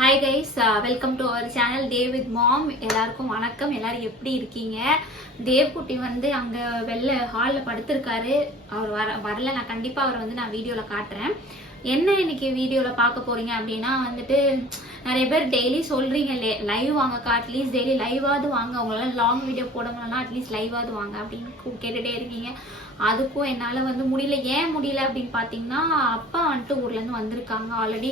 Hi guys, welcome to our channel Day with Mom. எல்லாருக்கும் வணக்கம். எல்லாரும் எப்படி இருக்கீங்க? தேவ் குட்டி வந்து அங்க வெள்ள ஹால்ல படுத்திருக்காரு. அவர் வரல. நான் கண்டிப்பா அவரை வந்து நான் வீடியோல காட்டுறேன். என்ன இன்னைக்கு வீடியோல பார்க்க போறீங்க அப்படின்னா வந்துட்டு நிறைய பேர் டெய்லி சொல்றீங்க லைவ் வாங்கக்கா, அட்லீஸ்ட் டெய்லி லைவாவது வாங்க, உங்களால லாங் வீடியோ போட முடியலன்னா அட்லீஸ்ட் லைவாவது வாங்க அப்படின்னு கேட்டுட்டே இருக்கீங்க. அதுக்கும் என்னால் வந்து முடியல. ஏன் முடியல அப்படின்னு பார்த்தீங்கன்னா, அப்பா வந்துட்டு ஊர்லேருந்து வந்திருக்காங்க. ஆல்ரெடி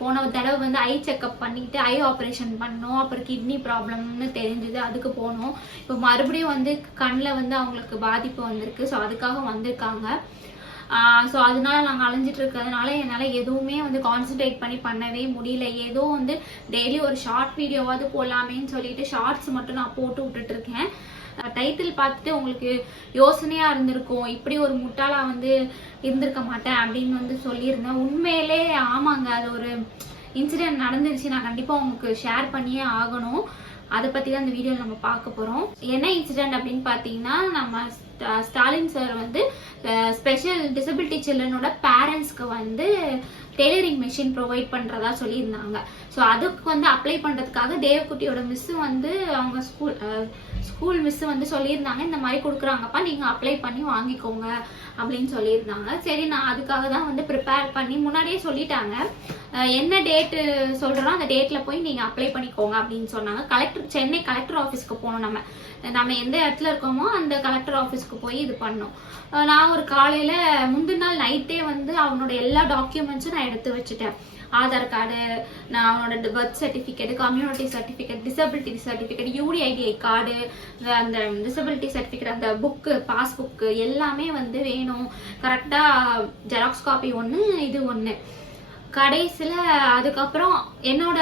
போன தடவை வந்து ஐ செக்அப் பண்ணிட்டு ஐ ஆப்ரேஷன் பண்ணோம். அப்புறம் கிட்னி ப்ராப்ளம்னு தெரிஞ்சுது, அதுக்கு போனோம். இப்போ மறுபடியும் வந்து கண்ணில் வந்து அவங்களுக்கு பாதிப்பு வந்திருக்கு. ஸோ அதுக்காக வந்திருக்காங்க. ஸோ அதனால நாங்கள் அலைஞ்சிட்டு இருக்கிறதுனால என்னால் எதுவுமே வந்து கான்சென்ட்ரேட் பண்ணவே முடியல. ஏதோ வந்து டெய்லி ஒரு ஷார்ட் வீடியோவாவது போடலாமேன்னு சொல்லிட்டு ஷார்ட்ஸ் மட்டும் நான் போட்டு விட்டுட்டு இருக்கேன். டைட்டில் பார்த்துட்டு உங்களுக்கு யோசனையா இருந்திருக்கும், இப்படி ஒரு முட்டாளா வந்து இருந்திருக்க மாட்டேன் அப்படின்னு வந்து சொல்லியிருந்தேன். உண்மையிலே ஆமாங்க, அது ஒரு இன்சிடென்ட் நடந்துருச்சு. நான் கண்டிப்பா உங்களுக்கு ஷேர் பண்ணியே ஆகணும். அதை பத்தி தான் இந்த வீடியோவில் நம்ம பார்க்க போறோம். என்ன இன்சிடென்ட் அப்படின்னு பார்த்தீங்கன்னா, நம்ம ஸ்டாலின் சார் வந்து ஸ்பெஷல் டிசபிலிட்டி சில்ட்ரனோட பேரண்ட்ஸ்க்கு வந்து டெய்லரிங் மிஷின் ப்ரொவைட் பண்றதா சொல்லியிருந்தாங்க. ஸோ அதுக்கு வந்து அப்ளை பண்றதுக்காக தேவக்குட்டியோட மிஸ் வந்து அவங்க ஸ்கூல் மிஸ் வந்து சொல்லியிருந்தாங்க, இந்த மாதிரி கொடுக்குறாங்கப்பா, நீங்க அப்ளை பண்ணி வாங்கிக்கோங்க அப்படின்னு சொல்லியிருந்தாங்க. சரி, நான் அதுக்காக தான் வந்து ப்ரிப்பேர் பண்ணி முன்னாடியே சொல்லிட்டாங்க, என்ன டேட்டு சொல்றோம் அந்த டேட்ல போய் நீங்க அப்ளை பண்ணிக்கோங்க அப்படின்னு சொன்னாங்க. சென்னை கலெக்டர் ஆஃபீஸ்க்கு போகணும். நம்ம எந்த இடத்துல இருக்கோமோ அந்த கலெக்டர் ஆஃபீஸ்க்கு போய் இது பண்ணோம். நான் ஒரு காலையில முந்தின நாள் நைட்டே வந்து அவனோட எல்லா டாக்குமெண்ட்ஸும் நான் எடுத்து வச்சுட்டேன். ஆதார் கார்டு, நான் அவனோட birth certificate, community certificate, disability certificate, UDID card, அந்த டிசபிலிட்டி சர்டிஃபிகேட், அந்த புக்கு, பாஸ்புக்கு எல்லாமே வந்து வேணும். கரெக்டா ஜெராக்ஸ் காப்பி ஒன்று, இது ஒன்று. கடைசியில் அதுக்கப்புறம் என்னோட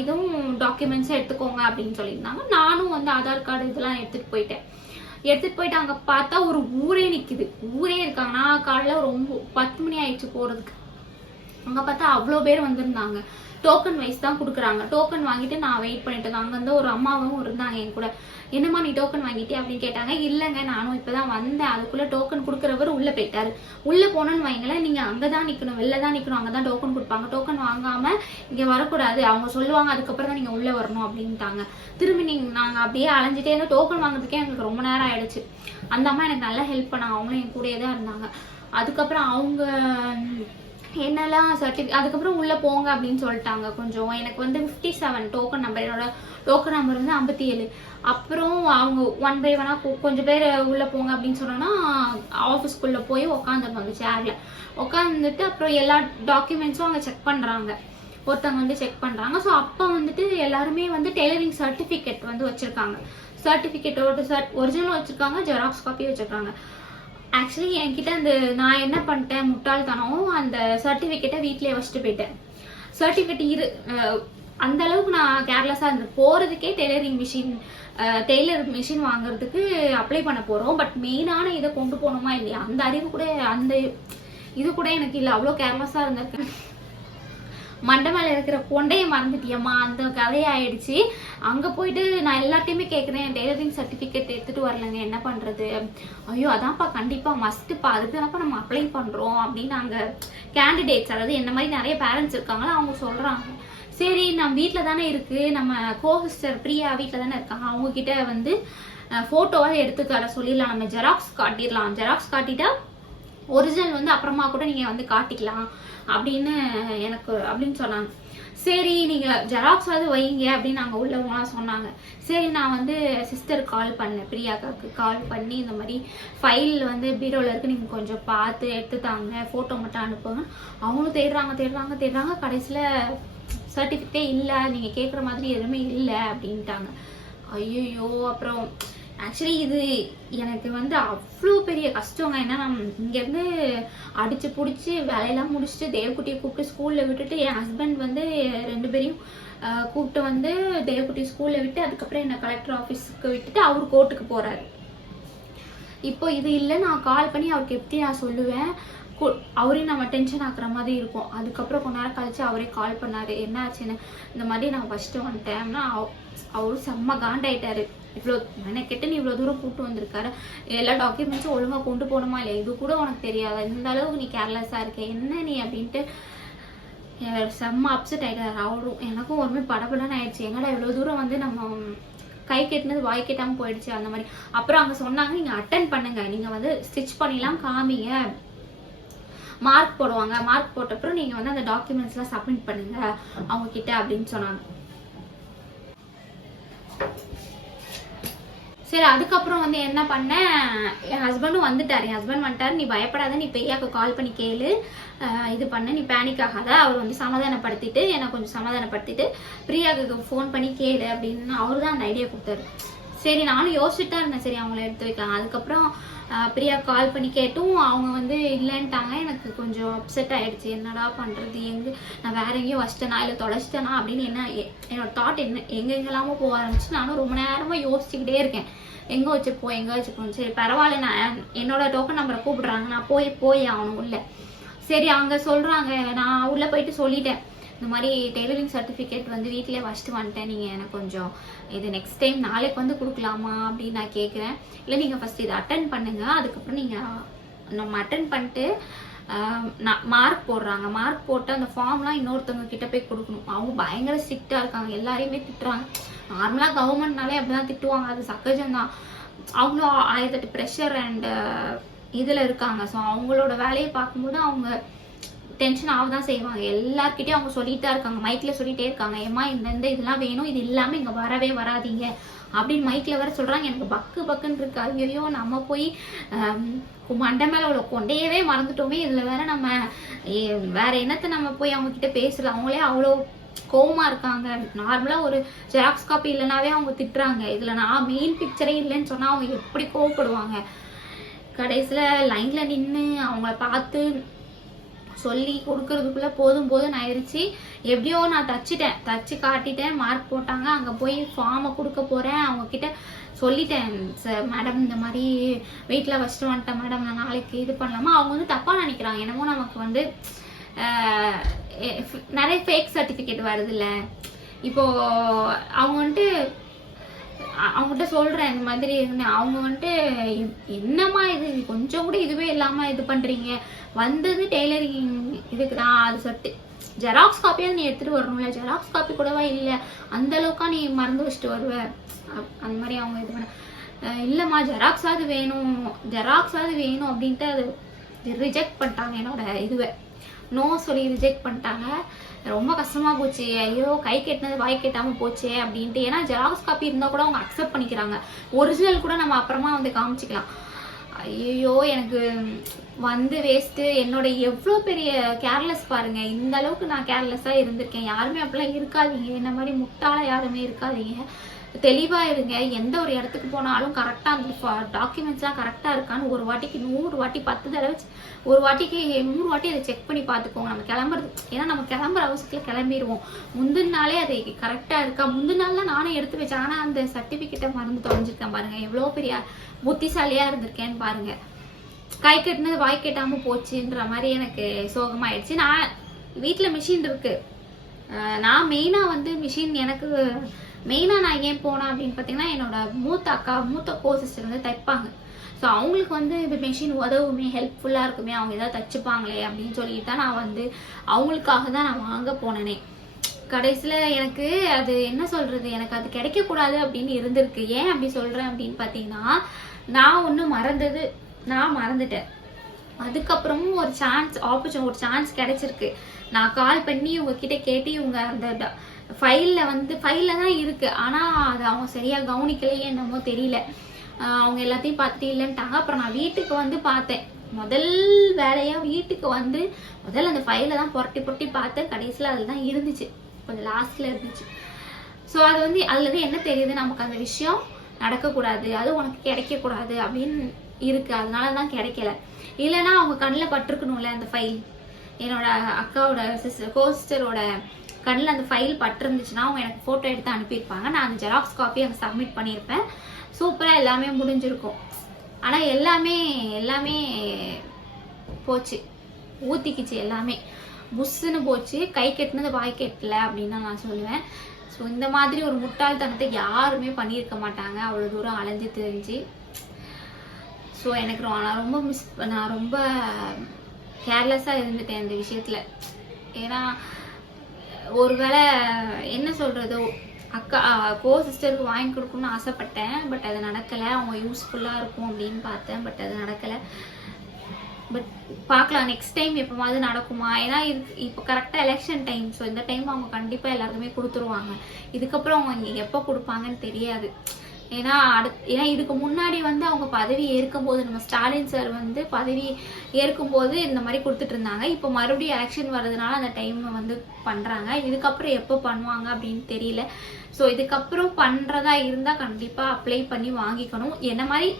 இதுவும் டாக்குமெண்ட்ஸும் எடுத்துக்கோங்க அப்படின்னு சொல்லியிருந்தாங்க. நானும் வந்து ஆதார் கார்டு இதெல்லாம் எடுத்துட்டு போயிட்டு அங்கே பார்த்தா ஒரு ஊரே நிற்குது. ஊரே இருக்காங்க. நான் காலையில் ரொம்ப 10 மணி ஆயிடுச்சு போகிறதுக்கு. அங்கே பார்த்தா அவ்வளோ பேர் வந்திருந்தாங்க. டோக்கன் வைஸ் தான் கொடுக்குறாங்க. டோக்கன் வாங்கிட்டு நான் வெயிட் பண்ணிட்டு இருந்தேன். அங்கே வந்து ஒரு அம்மாவும் இருந்தாங்க என் கூட. என்னம்மா நீ டோக்கன் வாங்கிட்டே அப்படின்னு கேட்டாங்க. இல்லைங்க, நானும் இப்போதான் வந்தேன். அதுக்குள்ளே டோக்கன் கொடுக்குறவர் உள்ளே போயிட்டாரு. உள்ளே போனோன்னு வைங்களேன், நீங்கள் அங்கே தான் நிற்கணும், வெளில தான் நிற்கணும், அங்கே தான் டோக்கன் கொடுப்பாங்க. டோக்கன் வாங்காமல் இங்கே வரக்கூடாது, அவங்க சொல்லுவாங்க, அதுக்கப்புறம் தான் நீங்கள் உள்ளே வரணும் அப்படின்ட்டாங்க. திரும்பி நாங்கள் அப்படியே அலைஞ்சிட்டே இருந்தோம். டோக்கன் வாங்குறதுக்கே எங்களுக்கு ரொம்ப நேரம் ஆயிடுச்சு. அந்த அம்மா எனக்கு நல்லா ஹெல்ப் பண்ணாங்க. அவங்களும் என் கூடயே தான் இருந்தாங்க. அதுக்கப்புறம் அவங்க என்னெல்லாம் அதுக்கப்புறம் உள்ள போங்க அப்படின்னு சொல்லிட்டாங்க. கொஞ்சம் எனக்கு வந்து 57 டோக்கன் நம்பர், என்னோட டோக்கன் நம்பர் வந்து 57. அப்புறம் அவங்க 1 by 1 கொஞ்சம் பேர் உள்ள போங்க அப்படின்னு சொன்னோன்னா ஆஃபீஸ்க்குள்ள போய் உட்காந்துருந்தாங்க சேர்ல உட்காந்துட்டு. அப்புறம் எல்லா டாக்குமெண்ட்ஸும் அவங்க செக் பண்றாங்க, ஒருத்தவங்க வந்து செக் பண்றாங்க. ஸோ அப்போ வந்துட்டு எல்லாருமே வந்து டெய்லரிங் சர்டிஃபிகேட் வந்து வச்சிருக்காங்க. சர்டிஃபிகேட்டோட ஒரிஜினல் வச்சிருக்காங்க, ஜெராக்ஸ் காப்பி வச்சிருக்காங்க. ஆக்சுவலி என்கிட்ட நான் என்ன பண்ணிட்டேன் முட்டாள்தனம், அந்த சர்டிஃபிகேட்டை வீட்டிலேயே வச்சுட்டு போயிட்டேன். சர்டிஃபிகேட் அந்த அளவுக்கு நான் கேர்லெஸ்ஸாக இருந்தேன். போகிறதுக்கே டெய்லர் மிஷின் வாங்குறதுக்கு அப்ளை பண்ண போகிறோம். பட் மெயினான இதை கொண்டு போகணுமா இல்லையா, அந்த அறிவு கூட, அந்த இது கூட எனக்கு இல்லை. அவ்வளோ கேர்லெஸ்ஸாக இருந்திருக்கேன். மண்டை மேலே இருக்கிற கொண்டையை மறந்துட்டியம்மா, அந்த கதையாயிடுச்சு. அங்கே போயிட்டு நான் எல்லாத்தையுமே கேட்குறேன், டெய்லரிங் சர்டிஃபிகேட் எடுத்துகிட்டு வரலங்க, என்ன பண்ணுறது? ஐயோ அதான்ப்பா கண்டிப்பாக மஸ்ட்டுப்பா, அதுக்கு தான்ப்பா நம்ம அப்ளை பண்ணுறோம் அப்படின்னு அங்கே கேண்டிடேட்ஸ், அதாவது என்ன மாதிரி நிறைய பேரண்ட்ஸ் இருக்காங்களோ அவங்க சொல்கிறாங்க. சரி, நம்ம வீட்டில் தானே இருக்குது, நம்ம கோசிஸ்டர் பிரியா வீட்டில் தானே இருக்காங்க, அவங்கக்கிட்ட வந்து ஃபோட்டோவாக எடுத்து தர சொல்லிடலாம், நம்ம ஜெராக்ஸ் காட்டிடலாம். ஜெராக்ஸ் காட்டிட்டா ஒரிஜினல் வந்து அப்புறமா கூட நீங்கள் வந்து காட்டிக்கலாம் அப்படின்னு சொன்னாங்க. சரி, நீங்கள் ஜெராக்ஸாவது வைங்க அப்படின்னு நாங்கள் உள்ளவங்களாம் சொன்னாங்க. சரி, நான் வந்து சிஸ்டருக்கு கால் பண்ணேன், பிரியாக்காவுக்கு கால் பண்ணி இந்த மாதிரி ஃபைல் வந்து பீரோவில் இருக்குது, நீங்கள் கொஞ்சம் பார்த்து எடுத்துட்டாங்க, ஃபோட்டோ மட்டும் அனுப்புங்க. அவங்களும் தேடுறாங்க. கடைசியில் சர்டிஃபிகேட்டே இல்லை, நீங்கள் கேட்குற மாதிரி எதுவுமே இல்லை அப்படின்ட்டாங்க. ஐயோ, அப்புறம் ஆக்சுவலி இது எனக்கு வந்து அவ்வளோ பெரிய கஷ்டங்க. ஏன்னா நான் இங்கேருந்து அடிச்சு பிடிச்சி வேலையெல்லாம் முடிச்சுட்டு தேவக்குட்டியை கூப்பிட்டு ஸ்கூலில் விட்டுட்டு, என் ஹஸ்பண்ட் வந்து 2 பேரையும் கூப்பிட்டு வந்து தேவக்குட்டி ஸ்கூலில் விட்டு, அதுக்கப்புறம் என்னை கலெக்டர் ஆஃபீஸுக்கு விட்டுட்டு அவர் கோர்ட்டுக்கு போகிறாரு. இப்போ இது இல்லை, நான் கால் பண்ணி அவருக்கு எப்படி நான் சொல்லுவேன், அவரையும் நம்ம டென்ஷன் ஆக்குற மாதிரி இருக்கும். அதுக்கப்புறம் கொஞ்ச நேரம் கழிச்சு அவரே கால் பண்ணாரு, என்ன ஆச்சுன்னு. இந்த மாதிரி நான் ஃபர்ஸ்ட்டு வந்துட்டேன்னா அவரும் செம்ம காண்டாயிட்டாரு. இவ்வளோ மெனக்கெட்டு நீ இவ்வளோ தூரம் கூப்பிட்டு வந்திருக்காரு, எல்லா டாக்குமெண்ட்ஸும் ஒழுங்காக கொண்டு போகணுமா இல்லையா, இது கூட உனக்கு தெரியாதா, இந்த அளவுக்கு நீ கேர்லெஸ்ஸாக இருக்க என்ன நீ அப்படின்ட்டு செம்ம அப்செட் ஆகிட்டார் அவரும். எனக்கும் ஒருமே படபடன்னு ஆயிடுச்சு. எங்கடா இவ்வளோ தூரம் வந்து நம்ம கை கெட்டினது வாய் கெட்டாமல் போயிடுச்சு அந்த மாதிரி. அப்புறம் அவங்க சொன்னாங்க, நீங்கள் அட்டன் பண்ணுங்க, நீங்கள் வந்து ஸ்டிச் பண்ணிலாம் காமிங்க, மார்க் போடுவாங்க, மார்க் போட்டப்பறம் நீங்கள் வந்து அந்த டாக்குமெண்ட்ஸ்லாம் சப்மிட் பண்ணுங்க அவங்க கிட்ட அப்படின்னு சொன்னாங்க. சரி, அதுக்கப்புறம் வந்து என்ன பண்ணேன், என் ஹஸ்பண்டும் வந்துட்டார். என் ஹஸ்பண்ட் வந்துட்டார். நீ பயப்படாத, நீ பெய்யாக்கு கால் பண்ணி கேளு, இது பண்ண, நீ பேனிக் ஆகாத. அவர் வந்து சமாதானப்படுத்திட்டு, என்னை கொஞ்சம் சமாதானப்படுத்திட்டு பிரியாவுக்கு ஃபோன் பண்ணி கேளு அப்படின்னு அவர் தான் அந்த ஐடியா கொடுத்தாரு. சரி, நானும் யோசிச்சுட்டு தான் இருந்தேன், சரி அவங்கள எடுத்து வைக்கலாம். அதுக்கப்புறம் பிரியா கால் பண்ணி கேட்டும் அவங்க வந்து இல்லைன்ட்டாங்க. எனக்கு கொஞ்சம் அப்செட் ஆகிடுச்சு. என்னடா பண்ணுறது, நான் வேற எங்கேயும் வச்சிட்டேனா இல்லை தொலைச்சிட்டேனா அப்படின்னு என்னோட தாட் எங்கெங்கெல்லாமோ போக ஆரம்பிச்சு. நானும் ரொம்ப நேரமாக யோசிச்சுக்கிட்டே இருக்கேன், எங்கே வச்சுப்போம். சரி பரவாயில்ல, நான் என்னோட டோக்கன் நம்பரை கூப்பிடுறாங்க, நான் போய் ஆகணும் உள்ள. சரி, அங்கே சொல்கிறாங்க, நான் உள்ளே போயிட்டு சொல்லிட்டேன், இந்த மாதிரி டெய்லரிங் சர்டிஃபிகேட் வந்து வீட்டிலே வச்சுட்டு வந்துட்டேன், நீங்கள் எனக்கு கொஞ்சம் இது நெக்ஸ்ட் டைம் நாளைக்கு வந்து கொடுக்கலாமா அப்படின்னு நான் கேட்குறேன். இல்லை, நீங்கள் ஃபஸ்ட் இதை அட்டன் பண்ணுங்கள், அதுக்கப்புறம் நம்ம அட்டன் பண்ணிட்டு மார்க் போடுறாங்க, மார்க் போட்டு அந்த ஃபார்ம்லாம் இன்னொருத்தவங்க கிட்ட போய் கொடுக்கணும். அவங்க பயங்கர ஸ்ட்ரிக்டாக இருக்காங்க, எல்லாரையுமே திட்டுறாங்க. நார்மலாக கவர்மெண்ட்னாலே அப்படிதான் திட்டுவாங்க, அது சகஜம்தான். அவங்களும் 1008 ப்ரெஷர் அண்ட் இதில் இருக்காங்க. ஸோ அவங்களோட வேலையை பார்க்கும்போது அவங்க டென்ஷன் ஆகதான் செய்வாங்க. எல்லார்கிட்டையும் அவங்க சொல்லிட்டு தான் இருக்காங்க, மைக்கில் சொல்லிட்டே இருக்காங்க, ஏமா இந்த இதெல்லாம் வேணும், இது இல்லாமல் இங்கே வரவே வராதிங்க அப்படின்னு மைக்கில் வர சொல்கிறாங்க. எனக்கு பக்குன்னு இருக்கு. ஐயோ, நம்ம போய் மண்டை மேலே உள்ள கொண்டையவே மறந்துட்டோமே, இதில் வேற நம்ம வேற என்னத்தை நம்ம போய் அவங்க கிட்ட பேசல. அவங்களே அவ்வளோ கோவமா இருக்காங்க. நார்மலாக ஒரு ஜெராக்ஸ் காப்பி இல்லைனாவே அவங்க திட்டுறாங்க, இதில் நான் மெயின் பிக்சரே இல்லைன்னு சொன்னால் அவங்க எப்படி கோவப்படுவாங்க. கடைசியில் லைனில் நின்று அவங்கள பார்த்து சொல்லி கொடுக்கறதுக்குள்ள போதும் ஆயிடுச்சு. எப்படியோ நான் தச்சு காட்டிட்டேன், மார்க் போட்டாங்க. அங்கே போய் ஃபார்மை கொடுக்க போகிறேன், அவங்க கிட்ட சொல்லிட்டேன், சார் மேடம் இந்த மாதிரி வீட்டில் வச்சுட்டு வந்துட்டேன் மேடம், நான் நாளைக்கு இது பண்ணலாமா. அவங்க வந்து தப்பாக நினைக்கிறாங்க, என்னமோ நமக்கு வந்து நிறைய ஃபேக் சர்டிஃபிகேட் வருது இல்லை. இப்போ அவங்க வந்துட்டு அவங்ககிட்ட சொல்கிறேன் இந்த மாதிரி அவங்க வந்துட்டு என்னம்மா இது கொஞ்சம் கூட இதுவே இல்லாமல் இது பண்ணுறீங்க, வந்தது டெய்லரிங் இதுக்கு தான், அது ஜெராக்ஸ் காப்பியாக நீ எடுத்துகிட்டு வரணும்ல, ஜெராக்ஸ் காப்பி கூடவா இல்லை, அந்த அளவுக்கா நீ மறந்து வச்சுட்டு வருவ அந்த மாதிரி அவங்க இது பண்ண. இல்லைம்மா ஜெராக்ஸாவது வேணும் அப்படின்ட்டு அது ரிஜெக்ட் பண்ணிட்டாங்க. என்னோட இதுவை நோ சொல்லி ரிஜெக்ட் பண்ணிட்டாங்க. ரொம்ப கஷ்டமாக போச்சு. ஐயோ, கை கெட்டினது வாய் கெட்டாமல் போச்சே அப்படின்ட்டு. ஏன்னா ஜெராக்ஸ் காப்பி இருந்தால் கூட அவங்க அக்செப்ட் பண்ணிக்கிறாங்க, ஒரிஜினல் கூட நம்ம அப்புறமா வந்து காமிச்சிக்கலாம். ஐயோ, எனக்கு வந்து வேஸ்ட்டு. என்னோட எவ்வளோ பெரிய கேர்லெஸ் பாருங்க. இந்த அளவுக்கு நான் கேர்லெஸ்ஸாக இருந்திருக்கேன். யாருமே அப்படிலாம் இருக்காதீங்க, என்ன மாதிரி முட்டாள யாருமே இருக்காதீங்க. தெளிவாக இருங்க. எந்த ஒரு இடத்துக்கு போனாலும் கரெக்டாக அந்த டாக்குமெண்ட்ஸ்லாம் கரெக்டாக இருக்கான்னு ஒரு வாட்டிக்கு 100 வாட்டி 10 தடவை ஒரு வாட்டிக்கு 100 வாட்டி அதை செக் பண்ணி பார்த்துக்கோங்க. நம்ம கிளம்புறது, ஏன்னா நம்ம கிளம்புற அவசரத்தில் கிளம்பிடுவோம். முந்தின நாளே அது கரெக்டாக இருக்கா. முந்தின நாள்லாம் நானும் எடுத்து வச்சேன், ஆனால் அந்த சர்டிஃபிகேட்டை மறந்து தொலைஞ்சிருக்கேன் பாருங்க. எவ்வளோ பெரிய புத்திசாலியாக இருந்திருக்கேன்னு பாருங்க. கை கட்டினது வாய் கட்டாமல் போச்சுன்ற மாதிரி எனக்கு சோகமாயிடுச்சு. நான் வீட்டில் மிஷின் இருக்கு. நான் மெயினாக வந்து மிஷின் எனக்கு மெயினாக நான் ஏன் போனேன் அப்படின்னு பார்த்தீங்கன்னா, என்னோட மூத்த கோ சிஸ்டர் வந்து தைப்பாங்க. ஸோ அவங்களுக்கு வந்து இது மெஷின் உதவுமே, ஹெல்ப்ஃபுல்லாக இருக்குமே, அவங்க ஏதாவது தைச்சுப்பாங்களே அப்படின்னு சொல்லிட்டு தான் நான் வந்து அவங்களுக்காக தான் நான் வாங்க போனேனே. கடைசியில் எனக்கு அது என்ன சொல்கிறது, எனக்கு அது கிடைக்கக்கூடாது அப்படின்னு இருந்திருக்கு. ஏன் அப்படி சொல்கிறேன் அப்படின்னு பார்த்தீங்கன்னா, நான் ஒன்று மறந்துட்டேன். அதுக்கப்புறமும் ஒரு சான்ஸ் கிடைச்சிருக்கு. நான் கால் பண்ணி உங்ககிட்ட கேட்டு இவங்க அந்த ஃபைலில் தான் இருக்குது, ஆனால் அது அவங்க சரியாக கவனிக்கலையே என்னமோ தெரியல. அவங்க எல்லாத்தையும் பார்த்துட்டு இல்லைன்ட்டாங்க. அப்புறம் நான் வீட்டுக்கு வந்து பார்த்தேன். முதல் வேலையாக வீட்டுக்கு வந்து முதல்ல அந்த ஃபைலை தான் புரட்டி பார்த்தேன். கடைசியில் அதில் தான் இருந்துச்சு, கொஞ்சம் லாஸ்ட்டில் இருந்துச்சு. ஸோ அது வந்து அதில் என்ன தெரியுது, நமக்கு அந்த விஷயம் நடக்கக்கூடாது, அது உனக்கு கிடைக்கக்கூடாது அப்படின்னு இருக்குது. அதனால தான் கிடைக்கல. இல்லைன்னா அவங்க கண்ணில் பட்டிருக்கணும்ல அந்த ஃபைல். என்னோட அக்காவோட கோசிஸ்டரோட கண்ணில் அந்த ஃபைல் பட்டிருந்துச்சுன்னா அவங்க எனக்கு ஃபோட்டோ எடுத்து அனுப்பியிருப்பாங்க. நான் அந்த ஜெராக்ஸ் காப்பி அங்கே சப்மிட் பண்ணியிருப்பேன். சூப்பராக எல்லாமே முடிஞ்சிருக்கும். ஆனால் எல்லாமே போச்சு, ஊற்றிக்கிச்சு, எல்லாமே புஷ்ஷுன்னு போச்சு. கை கெட்டினது வாய் கெட்டல அப்படின்னு நான் சொல்லுவேன். ஸோ இந்த மாதிரி ஒரு முட்டாள்தனத்தை யாருமே பண்ணியிருக்க மாட்டாங்க, அவ்வளோ தூரம் அலைஞ்சு தெரிஞ்சு. ஸோ எனக்கு நான் ரொம்ப கேர்லெஸ்ஸாக இருந்துட்டேன் இந்த விஷயத்தில். ஏன்னா ஒருவேளை என்ன சொல்கிறது, அக்கா கோ சிஸ்டருக்கு வாங்கி கொடுக்கணும்னு ஆசைப்பட்டேன். பட் அது நடக்கலை. அவங்க யூஸ்ஃபுல்லாக இருக்கும் அப்படின்னு பார்த்தேன். பட் அது நடக்கலை. பட் பார்க்கலாம் நெக்ஸ்ட் டைம் எப்போவாது நடக்குமா. ஏன்னா இப்போ கரெக்டாக எலெக்ஷன் டைம். ஸோ இந்த டைம் அவங்க கண்டிப்பாக எல்லாருக்குமே கொடுத்துருவாங்க. இதுக்கப்புறம் அவங்க இங்கே எப்போ கொடுப்பாங்கன்னு தெரியாது. ஏன்னா இதுக்கு முன்னாடி வந்து அவங்க பதவி ஏற்கும்போது, நம்ம ஸ்டாலின் சார் வந்து பதவி ஏற்கும்போது இந்த மாதிரி கொடுத்துட்டு இருந்தாங்க. இப்போ மறுபடியும் எலெக்ஷன் வர்றதுனால அந்த டைம் வந்து பண்ணுறாங்க. இதுக்கப்புறம் எப்போ பண்ணுவாங்க அப்படின்னு தெரியல. ஸோ இதுக்கப்புறம் பண்ணுறதா இருந்தால் கண்டிப்பாக அப்ளை பண்ணி வாங்கிக்கணும். என்ன மாதிரி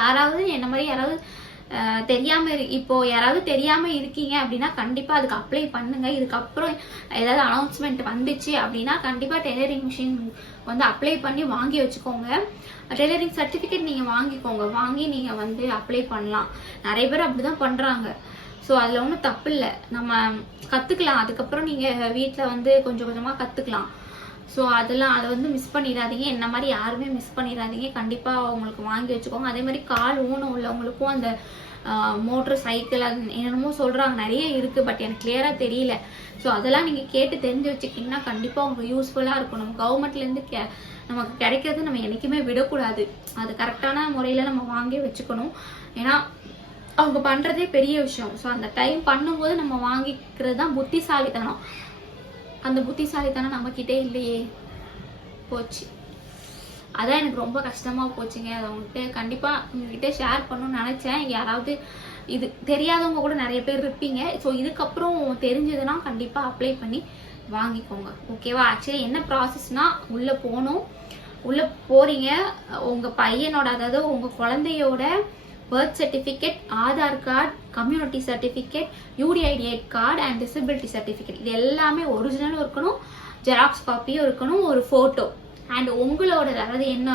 யாராவது இப்போ யாராவது தெரியாம இருக்கீங்க அப்படின்னா கண்டிப்பா அதுக்கு அப்ளை பண்ணுங்க. இதுக்கப்புறம் ஏதாவது அனௌன்ஸ்மெண்ட் வந்துச்சு அப்படின்னா கண்டிப்பா டெய்லரிங் மிஷின் வந்து அப்ளை பண்ணி வாங்கி வச்சுக்கோங்க. டெய்லரிங் சர்டிபிகேட் நீங்க வாங்கிக்கோங்க. வாங்கி நீங்க வந்து அப்ளை பண்ணலாம். நிறைய பேர் அப்படிதான் பண்றாங்க. ஸோ அதில் ஒன்றும் தப்பு இல்லை. நம்ம கற்றுக்கலாம். அதுக்கப்புறம் நீங்கள் வீட்டில் வந்து கொஞ்சம் கொஞ்சமாக கற்றுக்கலாம். ஸோ அதை வந்து மிஸ் பண்ணிடாதீங்க. என்ன மாதிரி யாருமே மிஸ் பண்ணிடாதீங்க. கண்டிப்பாக உங்களுக்கு வாங்கி வச்சுக்கோங்க. அதே மாதிரி கால் ஊனம் உள்ளவங்களுக்கும் அந்த மோட்டர் சைக்கிள் அது என்னென்னமோ சொல்கிறாங்க, நிறைய இருக்குது. பட் எனக்கு கிளியராக தெரியல. ஸோ அதெல்லாம் நீங்கள் கேட்டு தெரிஞ்சு வச்சுக்கிட்டிங்கன்னா கண்டிப்பாக உங்களுக்கு யூஸ்ஃபுல்லாக இருக்கும். நம்ம கவர்மெண்ட்லேருந்து நமக்கு கிடைக்கிறது நம்ம என்றைக்குமே விடக்கூடாது. அது கரெக்டான முறையில் நம்ம வாங்கி வச்சுக்கணும். ஏன்னா அவங்க பண்ணுறதே பெரிய விஷயம். ஸோ அந்த டைம் பண்ணும்போது நம்ம வாங்கிக்கிறது தான் புத்திசாலித்தனம். அந்த புத்திசாலித்தனம் நம்மக்கிட்டே இல்லையே, போச்சு. அதான் எனக்கு ரொம்ப கஷ்டமாக போச்சுங்க. அதை உங்ககிட்ட கண்டிப்பாக உங்ககிட்ட ஷேர் பண்ணணும்னு நினச்சேன். யாராவது இது தெரியாதவங்க கூட நிறைய பேர் இருப்பீங்க. ஸோ இதுக்கப்புறம் தெரிஞ்சதுன்னா கண்டிப்பாக அப்ளை பண்ணி வாங்கிக்கோங்க. ஓகேவா? ஆக்சுவலி என்ன ப்ராசஸ்னால், உள்ளே போகணும். உள்ளே போகிறீங்க, உங்கள் பையனோட அதாவது உங்கள் குழந்தையோட birth certificate, Aadhaar card, community certificate, UDID card and disability certificate இது எல்லாமே ஒரிஜினலும் இருக்கணும், ஜெராக்ஸ் காப்பியும் இருக்கணும், ஒரு ஃபோட்டோ அண்ட் உங்களோட அதாவது என்ன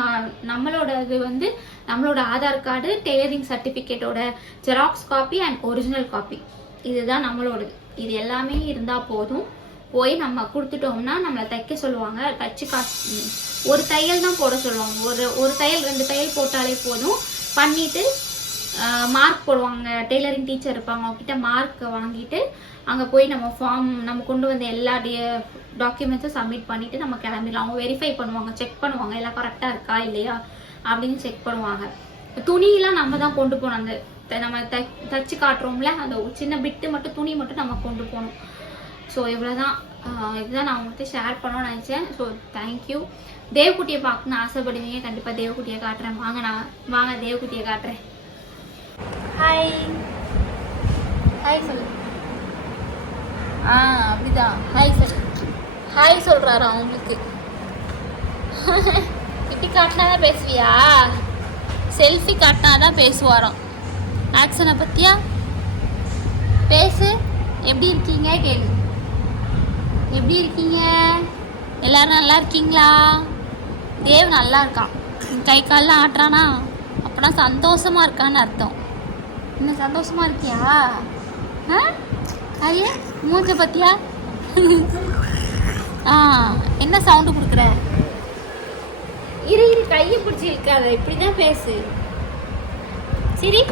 நம்மளோட இது வந்து நம்மளோட ஆதார் கார்டு, டெய்லரிங் சர்டிஃபிகேட்டோட xerox copy and original copy இதுதான் நம்மளோடது. இது எல்லாமே இருந்தால் போதும். போய் நம்ம கொடுத்துட்டோம்னா நம்மளை தைக்க சொல்லுவாங்க. தச்சு ஒரு தையல் தான் போட சொல்லுவாங்க. ஒரு தையல் 2 தையல் போட்டாலே போதும். பண்ணிட்டு மார்க் போடுவாங்க. டெய்லரிங் டீச்சர் இருப்பாங்க, அவங்ககிட்ட மார்க் வாங்கிட்டு அங்கே போய் நம்ம கொண்டு வந்த எல்லா டாக்குமெண்ட்ஸும் சப்மிட் பண்ணிட்டு நம்ம கிளம்பிடலாம். அவங்க வெரிஃபை பண்ணுவாங்க, செக் பண்ணுவாங்க எல்லாம் கரெக்டாக இருக்கா இல்லையா அப்படின்னு செக் பண்ணுவாங்க. துணியெல்லாம் நம்ம தான் கொண்டு போகணும். அந்த நம்ம தச்சு காட்டுறோம்ல, அந்த சின்ன பிட்டு மட்டும் துணி மட்டும் நம்ம கொண்டு போகணும். ஸோ இவ்வளோதான். இதுதான் நான் உங்கள்கிட்ட ஷேர் பண்ணணும்னு நினச்சேன். So thank you. தேவக்குட்டியை பார்க்கணுன்னு ஆசைப்படுவீங்க. கண்டிப்பாக தேவக்குட்டியை காட்டுறேன். வாங்க தேவக்குட்டியை காட்டுறேன். ஹாய் ஹாய் சொல்லு. அப்படிதான் ஹாய் சொல்லு. ஹாய் சொல்கிறாரு அவங்களுக்கு. இப்படி காட்டினாதான் பேசுவியா? செல்ஃபி காட்டினாதான் பேசுவாராம். ஆக்ஷனை பற்றியா பேசு. எப்படி இருக்கீங்க கேளு. எப்படி இருக்கீங்க எல்லாரும்? நல்லா இருக்கீங்களா? தேவ் நல்லா இருக்கான். கை கால்லாம் ஆட்டுறானா அப்படின்னா சந்தோஷமா இருக்கான்னு அர்த்தம். இன்னும் சந்தோஷமா இருக்கியா? ஐயா மூஞ்ச பத்தியா? என்ன சவுண்டு கொடுக்குற? இரு கையை பிடிச்சி இருக்காத. இப்படிதான் பேசு. சரி.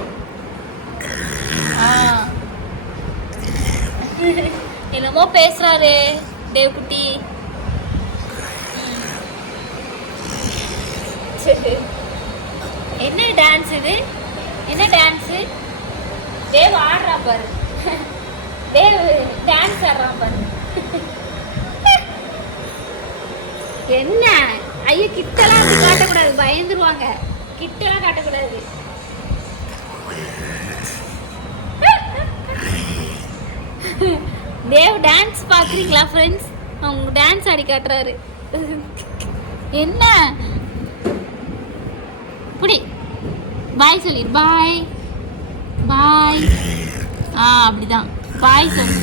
என்னமோ பேசுறாரு தேவக்குட்டி. என்ன டான்ஸ் இது? என்ன டான்ஸு? தேவ் ஆடுறா பாரு. தேவ் டான்ஸ் ஆடுறான் பாரு. என்ன ஐயோ, கிட்டலாம் அப்படி காட்டக்கூடாது, பயந்துருவாங்க. கிட்டலாம் காட்டக்கூடாது. தேவ் டான்ஸ் பாக்குறீங்களா ஃப்ரெண்ட்ஸ்? அவங்க டான்ஸ் ஆடி காட்டுறாரு. என்ன புடி பாய் சொல்லி. பாய் பாய். அப்படிதான் பாய் சொல்லு.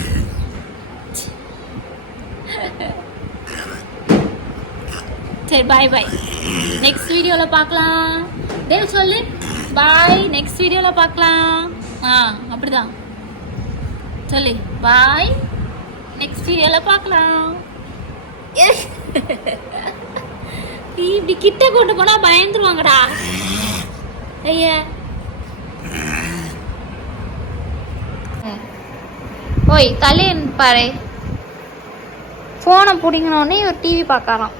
சரி பாய் பாய். நெக்ஸ்ட் வீடியோவில் பார்க்கலாம். தேவ் சொல்லு பாய். நெக்ஸ்ட் வீடியோவில் பார்க்கலாம். அப்படிதான் சொல்லு. பாய். நெக்ஸ்ட் வீடியோவில் பார்க்கலாம். இப்படி கிட்ட கொண்டு போனா பயந்துருவாங்கடா. ஐயா ஓய் தலை பாரு. ஃபோனை பிடிங்கினோடனே இவர் டிவி பார்க்கலாம்.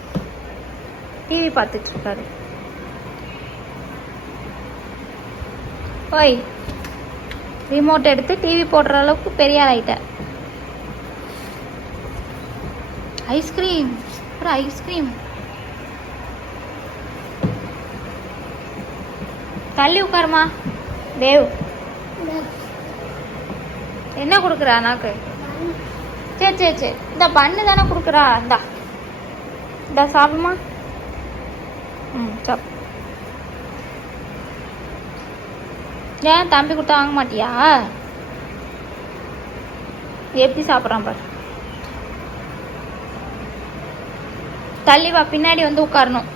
டிவி பார்த்துட்டு இருக்காரு. ஓய், ரிமோட் எடுத்து டிவி போடுற அளவுக்கு பெரிய ஆள் ஆயிட்ட. ஐஸ்கிரீம், அப்புறம் ஐஸ்கிரீம். தள்ளி உட்காருமா. தேவ் என்ன கொடுக்குறா நாக்கு? சரி சரி சரி, இந்த பண்ணு தானே கொடுக்குறா. இந்த சாப்பிடுமா. சாப். ஏன் தம்பி கொடுத்தா வாங்க மாட்டியா? எப்படி சாப்பிட்றான் பாரு. தள்ளி வா, பின்னாடி வந்து உட்காரணும்.